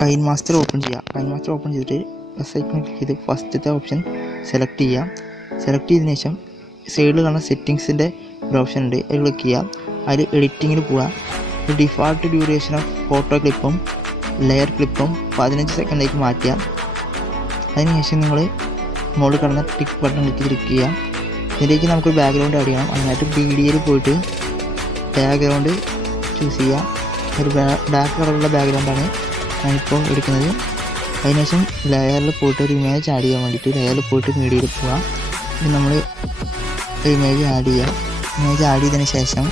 Kinemaster open ചെയ്യുക. Kinemaster open ചെയ്തിട്ട് plus icon click ചെയ്ത് ഫസ്റ്റത്തെ ഓപ്ഷൻ സെലക്ട് ചെയ്യുക. സെലക്ട് ചെയ്തതിനു ശേഷം സൈഡിൽ കാണുന്ന സെറ്റിങ്സിൻ്റെ ഒരു ഓപ്ഷൻ ഉണ്ട്, അത് ക്ലിക്ക് ചെയ്യുക. അതിൽ എഡിറ്റിങ്ങിൽ പോവുക. ഡിഫാൾട്ട് ഡ്യൂറേഷൻ ഓഫ് ഫോട്ടോ ക്ലിപ്പും ലെയർ ക്ലിപ്പും 15 സെക്കൻഡിലേക്ക് മാറ്റുക. അതിനുശേഷം നിങ്ങൾ മുകളിൽ കിടന്ന ടിക്ക് ബട്ടൺ ക്ലിക്ക് ചെയ്യുക. ഇതിലേക്ക് നമുക്കൊരു ബാക്ക്ഗ്രൗണ്ട് ആഡ് ചെയ്യണം. അതിനായിട്ട് BDയിൽ പോയിട്ട് ബാക്ക്ഗ്രൗണ്ട് ചൂസ് ചെയ്യുക. ഒരു ബ്ലാക്ക് കളറുള്ള ബാക്ക്ഗ്രൗണ്ടാണ് ഞാനിപ്പോൾ എടുക്കുന്നത്. അതിനുശേഷം ലെയറിൽ പോയിട്ട് ഒരു ഇമേജ് ആഡ് ചെയ്യാൻ വേണ്ടിയിട്ട് ലെയറിൽ പോയിട്ട് മീഡിയയിൽ പോവുക. ഇത് നമ്മൾ ഒരു ഇമേജ് ആഡ് ചെയ്യുക. ഇമേജ് ആഡ് ചെയ്തതിന് ശേഷം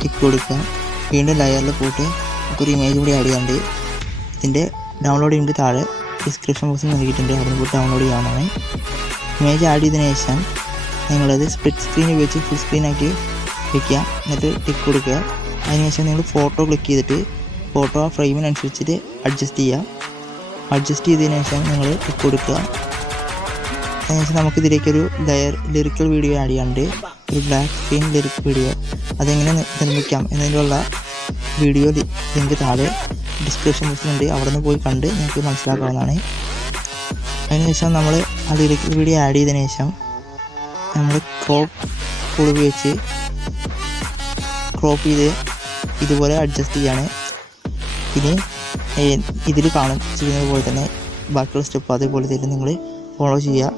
ടിക്ക് കൊടുക്കുക. വീണ്ടും ലെയറിൽ പോയിട്ട് നമുക്കൊരു ഇമേജ് കൂടി ആഡ് ചെയ്യാറുണ്ട്. ഇതിൻ്റെ ഡൗൺലോഡ് ലിങ്ക് താഴെ ഡിസ്ക്രിപ്ഷൻ ബോക്സിൽ നൽകിയിട്ടുണ്ട്, അവിടെ പോയിട്ട് ഡൗൺലോഡ് ചെയ്യാവുന്നതാണ്. ഇമേജ് ആഡ് ചെയ്തതിന് ശേഷം നിങ്ങളത് സ്പ്ലിറ്റ് സ്ക്രീൻ ഉപയോഗിച്ച് ഫുൾ സ്ക്രീനാക്കി വയ്ക്കുക. എന്നിട്ട് ടിക്ക് കൊടുക്കുക. അതിനുശേഷം നിങ്ങൾ ഫോട്ടോ ക്ലിക്ക് ചെയ്തിട്ട് ഫോട്ടോ ആ ഫ്രെയിമിനനുസരിച്ചിട്ട് അഡ്ജസ്റ്റ് ചെയ്യുക. അഡ്ജസ്റ്റ് ചെയ്തതിന് ശേഷം നിങ്ങൾ ടിക്ക് കൊടുക്കുക. അതിനുശേഷം നമുക്കിതിലേക്കൊരു ലിറിക്കൽ വീഡിയോ ആഡ് ചെയ്യാറുണ്ട്, ഒരു ബ്ലാക്ക് സ്ക്രീൻ ലിറിക് വീഡിയോ. അതെങ്ങനെ നിർമ്മിക്കാം എന്നതിനുള്ള വീഡിയോ ലിങ്ക് താഴെ ഡിസ്ക്രിപ്ഷൻ ബോക്സിലുണ്ട്, അവിടെ നിന്ന് പോയി കണ്ട് നിങ്ങൾക്ക് മനസ്സിലാക്കാവുന്നതാണ്. അതിനുശേഷം നമ്മൾ ആ ലിറിക്കൽ വീഡിയോ ആഡ് ചെയ്തതിന് ശേഷം നമ്മൾ ക്രോപ്പ് ടൂൾ ഉപയോഗിച്ച് ക്രോപ്പ് ചെയ്ത് ഇതുപോലെ അഡ്ജസ്റ്റ് ചെയ്യാണ്. ഇനി ഇതിൽ ചെയ്യുന്നത് പോലെ തന്നെ ബാക്കിയുള്ള സ്റ്റെപ്പ് അതേപോലെ തന്നെ നിങ്ങൾ ഫോളോ ചെയ്യുക.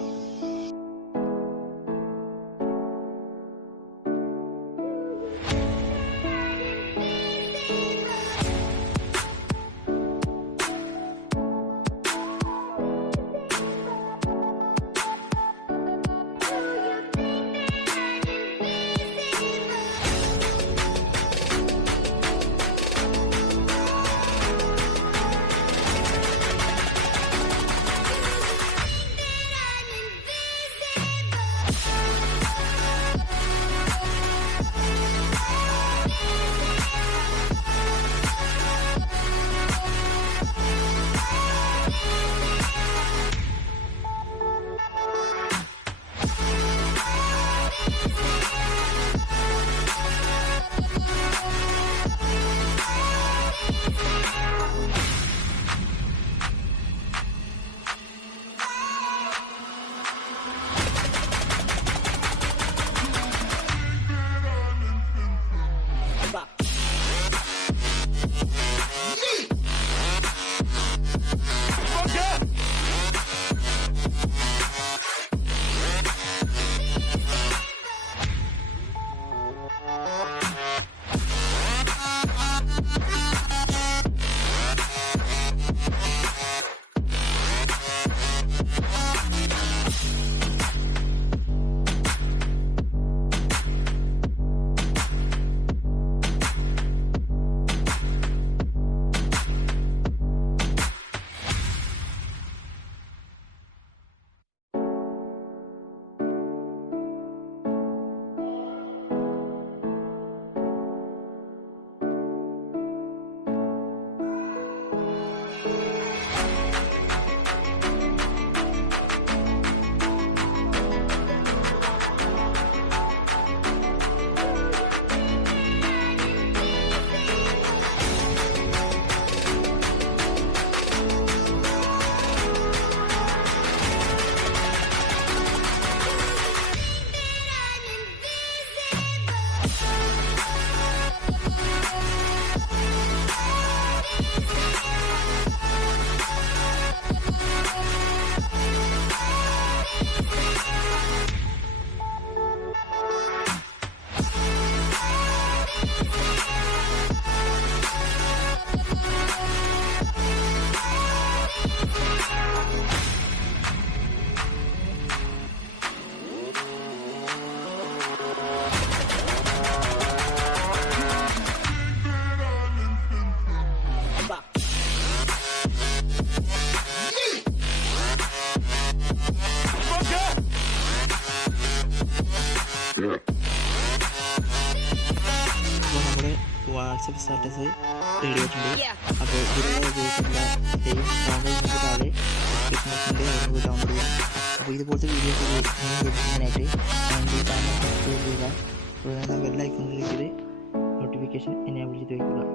നമ്മുടെ വാട്സപ്പ് സ്റ്റാറ്റസ് റെഡി ആയിട്ടുണ്ട്. അപ്പോൾ ഇതിലുള്ള ഉപയോഗിക്കുന്ന ഡൗൺലോഡ് താഴെ ഡിസ്ക്രിപ്ഷൻ ബോക്സിൻ്റെ ഡൗൺലോഡ് ചെയ്യാം. അപ്പോൾ ഇതുപോലത്തെ വീഡിയോസ് ലഭിക്കുന്നതിനായിട്ട് ചാനൽ സബ്സ്ക്രൈബ് ചെയ്യുക. ബെൽ ഐക്കൺ ക്ലിക്ക് ചെയ്ത് നോട്ടിഫിക്കേഷൻ എനേബിൾ ചെയ്ത് വയ്ക്കുക.